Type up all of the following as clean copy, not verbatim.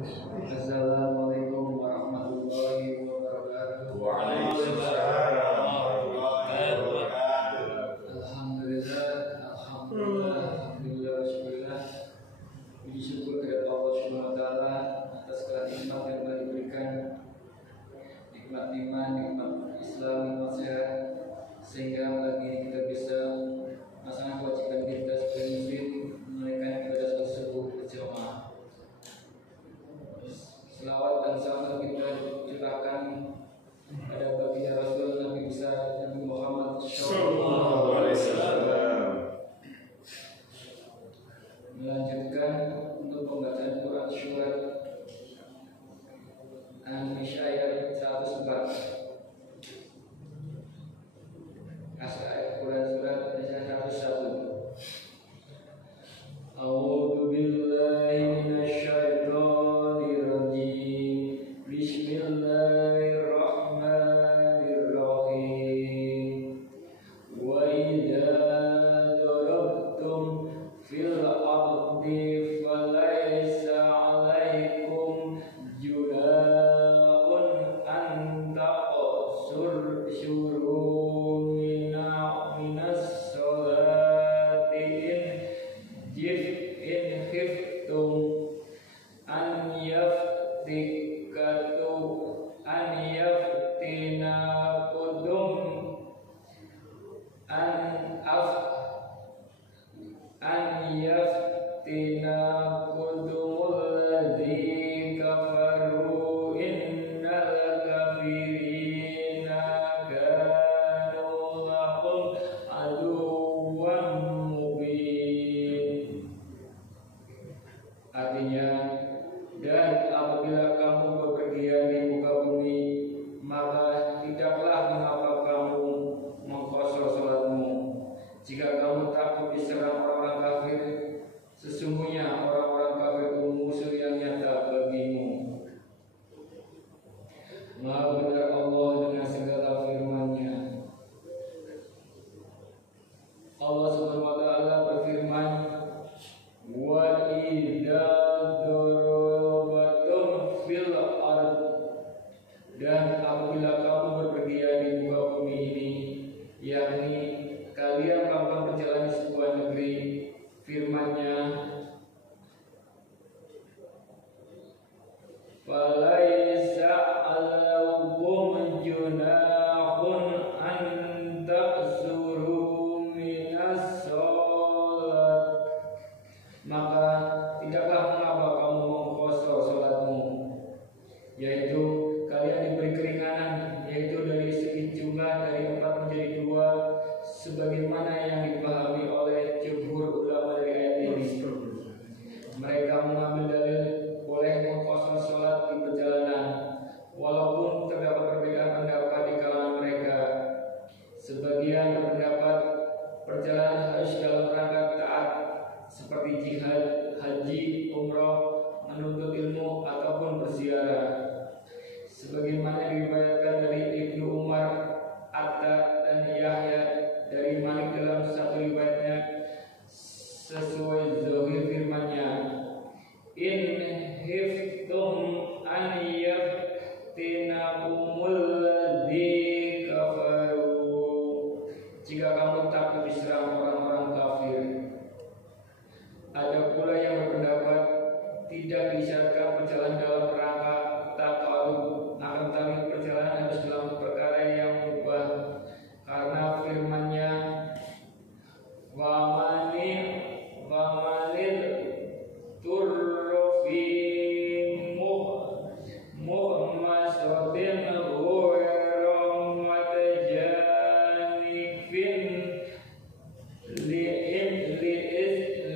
Assalamualaikum warahmatullahi wabarakatuh. Waalaikumsalam warahmatullahi wabarakatuh. Alhamdulillah, syukurillah. Puji syukur kepada Allah Subhanahu wa taala atas segala nikmat yang telah diberikan. Nikmat iman, nikmat Islam, nikmat sehat, sehingga pagi ini kita bisa melaksanakan kewajiban kita sebagai muslim menunaikan ibadah salat subuh berjamaah. Selawat dan salam kita curahkan pada baginda Rasul Nabi besar Nabi Muhammad Sallallahu alaihi wasallam. Melanjutkan untuk pembacaan Quran surat An-Nisa ayat 104. Ayat Quran surat An-Nisa 101. A'udzu billahi minasyaitonir rajim. Bismillahirrahmanirrahim. Wa idza darabtum fil ardi falaysa 'alaikum junahun an taqsuru minas sholati in khiftum an yaftinakum alladzi kafaru innal kafirina kanu lakum aduwwan mubin. Artinya, dan apabila kamu bepergian di muka bumi, maka tidaklah mengapa kamu mengqashar salatmu. Jika kamu takut diserang orang-orang kafir, sesungguhnya orang-orang kafir itu musuh yang nyata bagimu. Maha benar Allah dengan segala firman-Nya. Allah Subhanahu wa taala berfirman, wa idza darabatum fil ard, dan apabila kamu berpergian di muka bumi ini, yakni kalian melakukan perjalanan di sebuah negeri, firman-Nya, falaisa 'alaikum junahun an taqsuru minas sholat, maka tidaklah mengapa kamu mengqashar salatmu, yaitu kalian diberi keringanan, yaitu dari segi jumlah dari 4 menjadi 2, sebagaimana yang dipahami oleh jumhur ulama dari ayat ini. Mereka mengambil dalil boleh mengqashar salat di perjalanan, walaupun terdapat perbedaan pendapat di kalangan mereka. Sebagian berpendapat perjalanan harus dalam rangka taat seperti jihad, haji, umroh, menuntut ilmu ataupun berziarah. Sebagaimana diriwayatkan dari Ibnu Umar, Atta dan Yahya dari Malik dalam satu riwayatnya sesuai zahir firman-Nya, in hiftum an yaftinakumul ladzi kafaru, jika kamu takut diserang orang-orang kafir. Ada pula yang berpendapat tidak disyaratkan perjalanan dalam rangka taqarrub, akan tetapi perjalanan harus dalam perkara yang mubah, karena firman-Nya, wamanil turfi muhmasatin ghayra matajanifin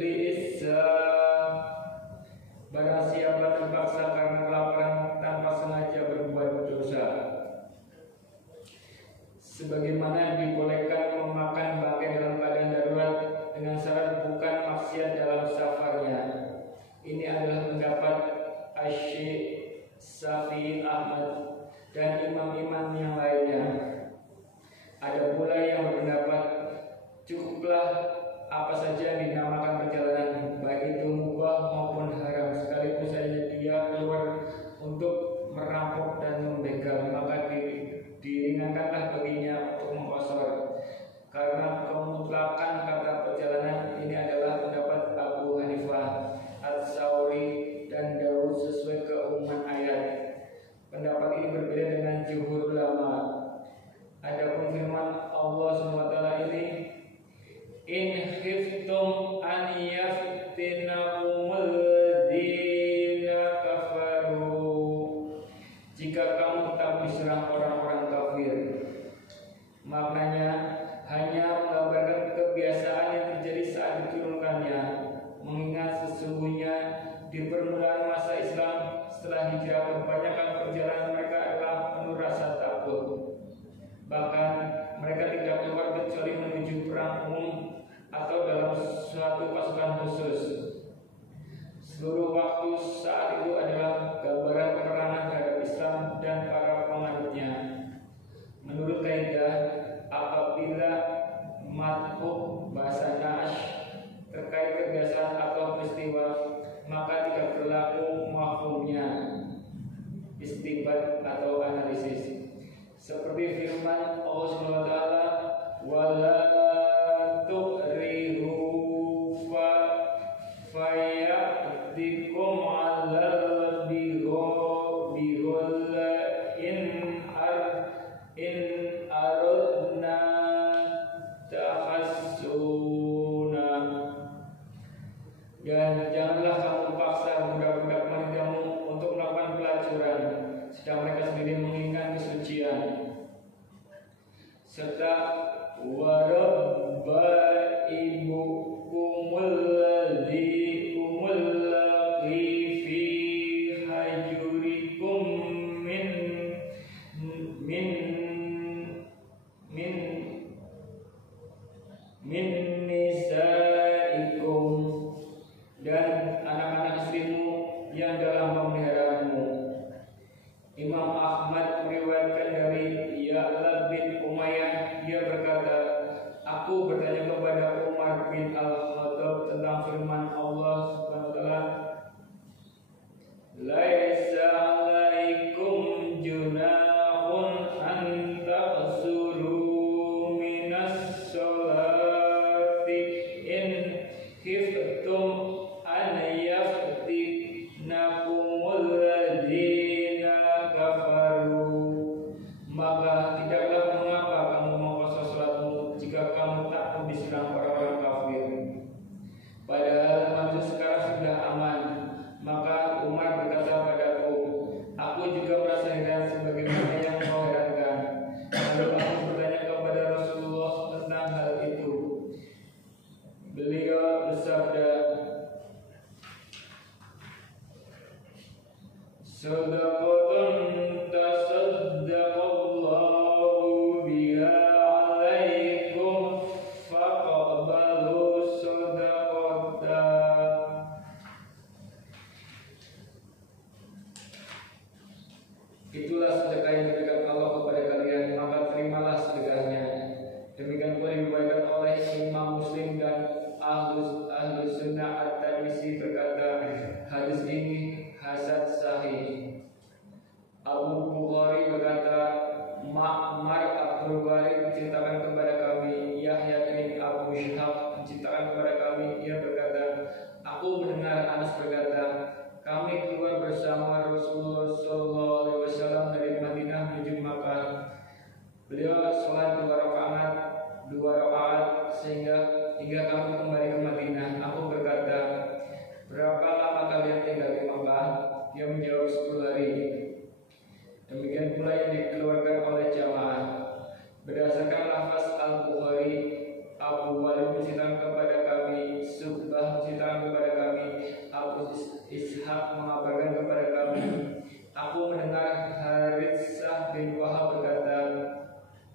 li'issa, barang siapa terpaksa karena kelaparan tanpa sengaja berbuat dosa, sebagaimana dibolehkan memakan bangkai dalam keadaan darurat dengan syarat bukan maksiat dalam safarnya. Ini adalah pendapat Asy-Syaikh Syafi'i Ahmad dan imam-imam yang lainnya. Ada pula yang berpendapat cukuplah apa saja yang dinamakan perjalanan, baik itu mubah maupun haram, sekalipun saja dia keluar masa Islam setelah hijrah, kebanyakan perjalanan mereka adalah penuh rasa takut. Bahkan mereka tidak keluar kecuali menuju perang umum atau dalam suatu pasukan khusus. Seluruh waktu saat itu adalah gambaran peperangan terhadap Islam dan para penganutnya. Menurut kaidah, apabila madhub bahasa Nash terkait kebiasaan atau peristiwa, maka tidak berlaku mafhumnya, istibat atau analisis. Seperti firman Allah SWT, wala tu'rihu fayatikum alal bihul in aradna tahassuna. Dan janganlah kamu paksa budak-budak wanitamu untuk melakukan pelacuran, sedang mereka sendiri menginginkan kesucian. Serta warabba ibukumul ladzi umulqi fi hajurikum min nisaikum, dan anak-anak istrimu yang dalam pemeliharaanmu. Imam Ahmad meriwayatkan dari Ya'la bin Umayyah, dia berkata, aku bertanya kepada Umar bin Al-Khattab tentang firman Allah Subhanahu wa taala, laisa 'alaikum junahun an taqsuru minas sholati in khiftum an yaftinakumul ladzina kafaru. Maka tidaklah mengapa kamu mengkosor salatmu jika kamu takut diserang orang-orang kafir. Padahal manusia sekarang sudah aman. Maka Umar berkata padaku, aku juga merasa heran sebagaimana yang kau herankan. Lalu aku bertanya kepada Rasulullah tentang hal itu. Beliau bersabda, sadaqatun tasaddaqallahu biha 'alaikum faqbalu sadaqata. Itulah sedekah yang diberikan Allah kepada kalian, maka terimalah sedekahnya. Demikian pula diriwayatkan oleh Imam Muslim dan Ahlus Sunnah At-Tirmizi berkata, hadis ini hasan sahih. Abu Bukhari berkata, Ma'mar Abdul Warid menceritakan kepada kami, Yahya bin Abu Shihab menceritakan kepada kami, ia berkata, aku mendengar Anas berkata, kami keluar bersama Rasulullah SAW dari Madinah menuju Makkah. Beliau sholat 2 rakaat hingga kami kembali ke Madinah. Aku berkata, berapa lama kalian tinggal di Makkah? Dia menjawab 10 hari. Demikian pula yang dikeluarkan oleh jamaah. Berdasarkan lafaz Al-Bukhari, Abu Walid menceritakan kepada kami, Subah menceritakan kepada kami, Abu Ishaq mengabarkan kepada kami, aku mendengar Haritsah bin Wahab berkata,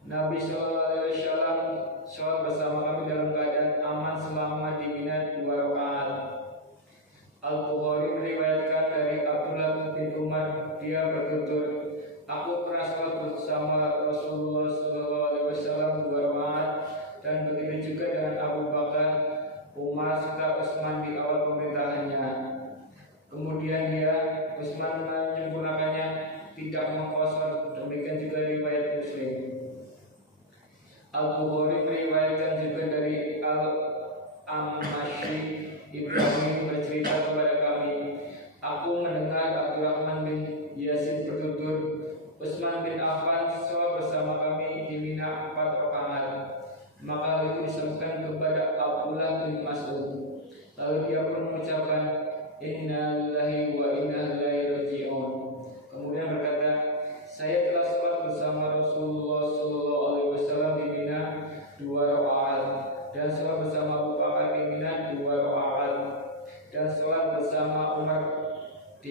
Nabi SAW sholat bersama kami dalam keadaan aman selama di Mina 2 rakaat. Al-Bukhari meriwayatkan dari Abdullah bin Umar, dia bertutur, aku pernah sholat bersama Rasulullah SAW 2 rakaat, dan begitu juga dengan Abu Bakar, Umar serta Utsman di awal pemerintahannya. Kemudian Utsman menyempurnakannya, tidak mengkosor. Demikian juga riwayat Muslim. Al-Bukhari meriwayatkan juga dari Al-Amashi Ibrahim bercerita kepada kami, aku mendengar Abdurrahman bin Yazid bertutur, Utsman bin Affan sholat bersama kami di Mina 4 rakaat. Maka hal itu disampaikan kepada Abdullah bin Mas'ud. Lalu dia pun mengucapkan, Inna lillahi wa inna ilaihi raji'un.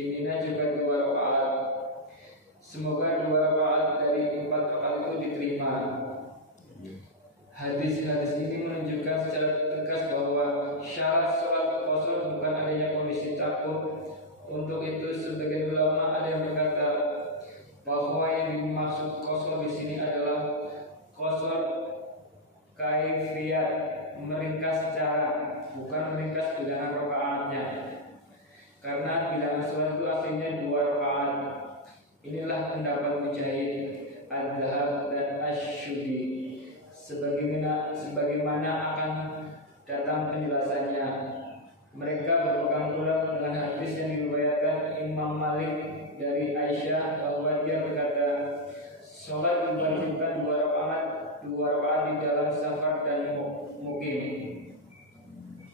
Inina juga 2 rakaat. Semoga 2 rakaat dari 4 rakaat itu diterima. Hadis-hadis ini menunjukkan secara tegas bahwa syarat sholat qasar bukan adanya kondisi takut. Untuk itu sebagian ulama ada yang berkata bahwa yang dimaksud qasar di sini adalah qasar kaifiyat, meringkas cara, bukan meringkas bilangan rakaatnya. Karena bilangan sholat itu aslinya 2 rakaat. Inilah pendapat Mujahid, Adz-Dzahab dan Asy-Syubi. Sebagaimana akan datang penjelasannya. Mereka berpegang pula dengan hadis yang diriwayatkan Imam Malik dari Aisyah bahwa dia berkata, sholat diwajibkan 2 rakaat di dalam safar dan mukim.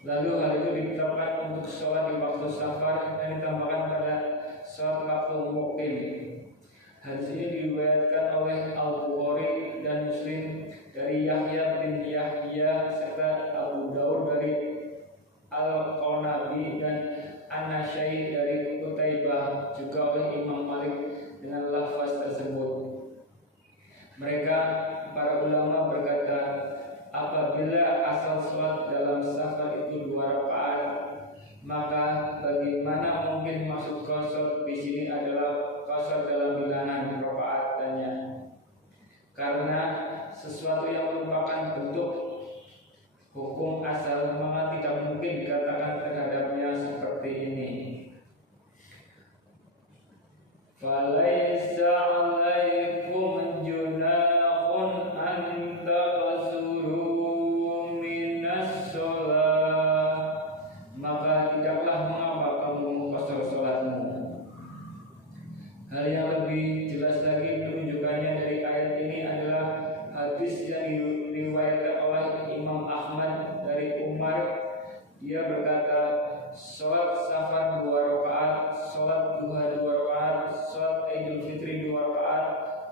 Lalu hal itu ditetapkan untuk sholat di waktu safar dan ditambahkan pada sholat waktu mukim. Hadis ini diriwayatkan oleh Al-Bukhari dan Muslim dari Yahya bin Yahya serta Abu Daud dari Al-Qanabi dan An-Nasyai dari Qutaibah, juga oleh Imam Malik dengan lafaz tersebut. Mereka para ulama berkata, apabila asal sholat dalam safar itu 2 rakaat, maka bagaimana mungkin maksud qasar di sini adalah qasar dalam bilangan rakaatannya? Karena sesuatu yang merupakan bentuk hukum asal maka tidak mungkin dikatakan terhadapnya seperti ini. Falaisa 'alaikum junahun an taqsuru minas shalah, maka tidaklah mengapa kamu qasar salatmu. Hal yang lebih jelas lagi penunjukannya dari ayat ini adalah hadis yang diriwayatkan oleh Imam Ahmad dari Umar. Dia berkata, sholat safar 2 rakaat, sholat duha 2 rakaat, sholat Idul Fitri 2 rakaat,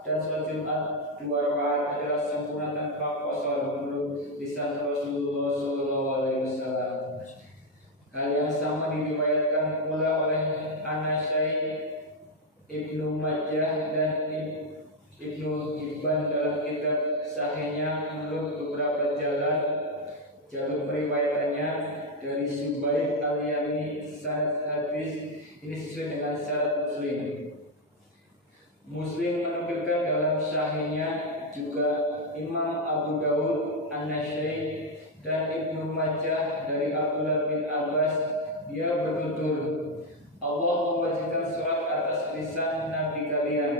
dan sholat Jumat 2 rakaat adalah sempurna tanpa qasar menurut lisan Rasulullah SAW. Hal yang sama diriwayatkan pula oleh An-Nasyai, Ibnu Majah dan Ibnu Hibban dalam kitab Sahihnya menurut beberapa jalur periwayatannya dari Subaid Al-Yamni. Sanad hadis ini sesuai dengan syarat Muslim menukilkan dalam Sahihnya, juga Imam Abu Daud, An-Nasyai dan Ibnu Majah dari Abdullah bin Abbas. Dia bertutur, Allah mewajibkan sholat atas lisan Nabi kalian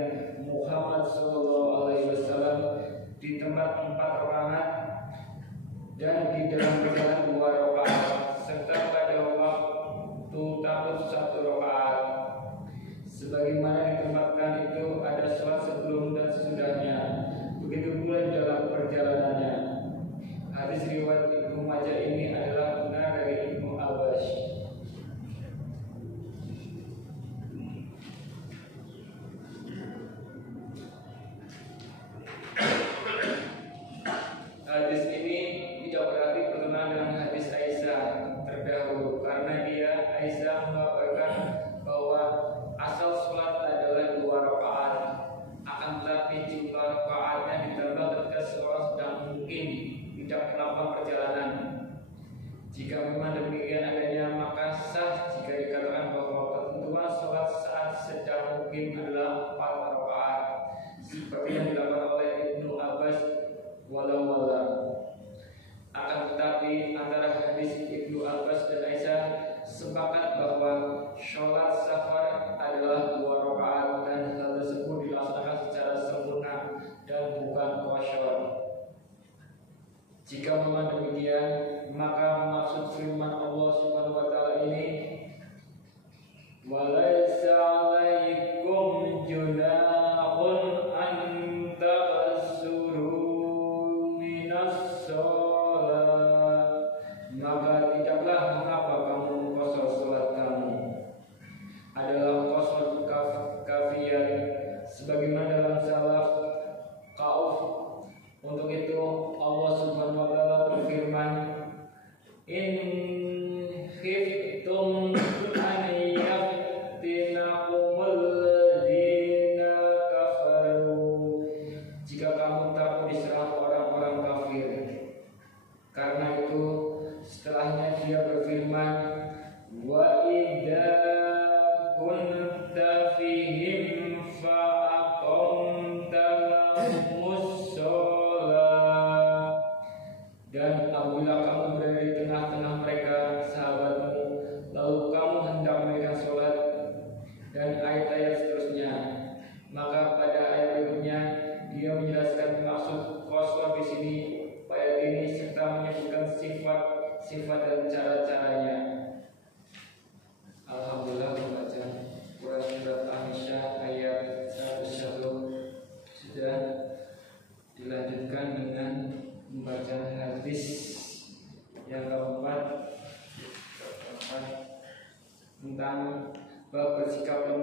Muhammad SAW di tempat 4 rakaat dan di dalam perjalanan 2 rakaat serta pada waktu takut 1 rakaat. Sebagaimana ditempatkan itu ada sholat sebelum dan sesudahnya, begitu pula dalam perjalanannya. Hadis riwayat Ibnu Majah ini adalah benar dari Ibnu Abbas. Hadis ini tidak berarti bertentangan dengan hadis Aisyah terdahulu, karena Aisyah mengabarkan bahwa asal sholat adalah 2 rakaat, akan tetapi jumlah rakaatnya ditambah ketika seorang sedang mungkin tidak melakukan perjalanan. Jika memang demikian adanya, maka sah jika dikatakan bahwa ketentuan sholat saat sedang mungkin adalah 4 rakaat, seperti yang dilakukan oleh Ibnu Abbas wala. Akan tetapi antara hadis Ibnu Abbas dan Aisyah sepakat bahwa sholat safar adalah 2 rakaat dan hal tersebut dilaksanakan secara sempurna dan bukan qasar. Jika memang demikian, maka maksud firman Allah Subhanahu wa taala ini, walaisa 'alaikum junahun an taqsuru minas shalah, maka tidaklah mengapa kamu qasar salat kamu, adalah qasar kafiyah sebagaimana dalam salaf qauf. Untuk itu Allah Subhanahu wa taala berfirman, in khiftum an yaftina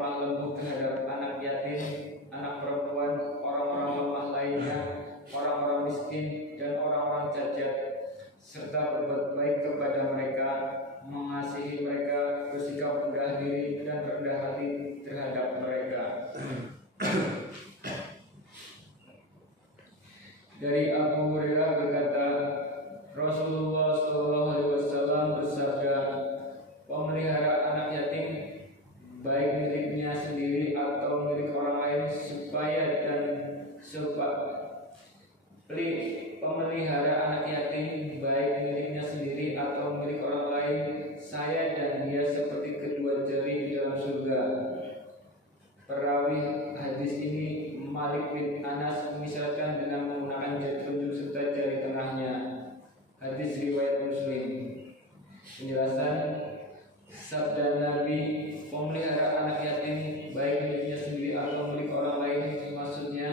lemah lembut terhadap anak yatim, anak perempuan, orang-orang lemah lainnya, orang-orang miskin, dan orang-orang cacat, serta berbuat baik kepada mereka, mengasihi mereka, bersikap rendah diri dan rendah hati terhadap mereka. Dari Abu Hurairah berkata, Rasulullah SAW bersabda, pemelihara anak yatim, baik miliknya sendiri atau milik orang lain, pemelihara anak yatim, baik miliknya sendiri atau milik orang lain, saya dan dia seperti kedua jari di dalam surga. Perawi hadis ini Malik bin Anas misalkan dengan menggunakan jari telunjuk serta jari tengahnya. Hadis riwayat Muslim. Penjelasan sabda Nabi, pemelihara anak yatim baik miliknya sendiri atau milik orang lain, maksudnya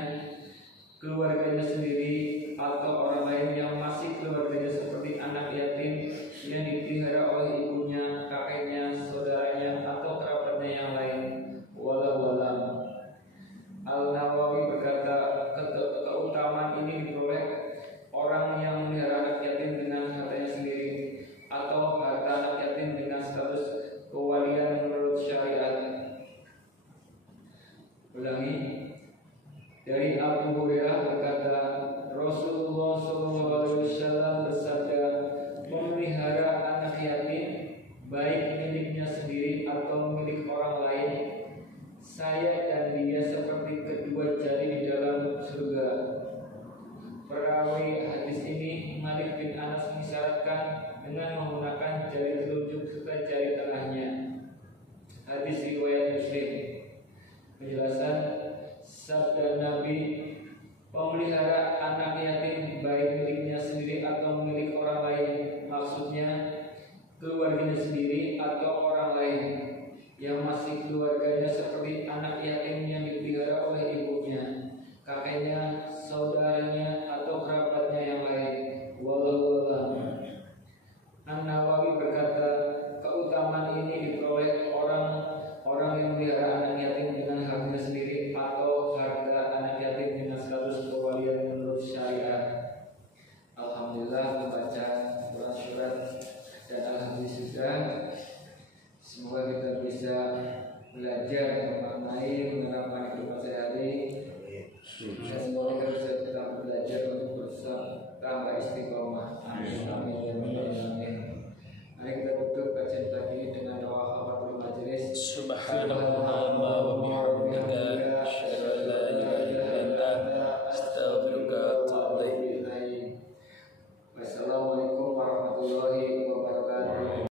keluarganya sendiri atau orang lain yang masih keluarganya seperti anak yatim yang dipelihara oleh ibunya, kakeknya, saudaranya atau kerabatnya yang lain. Wallahu a'lam. Al-Nawawi berkata, keutamaan ini diperoleh orang yang memelihara anak yatim dengan hartanya sendiri atau harta anak yatim dengan status kewalian menurut syariat. Ulangi. Dari Abu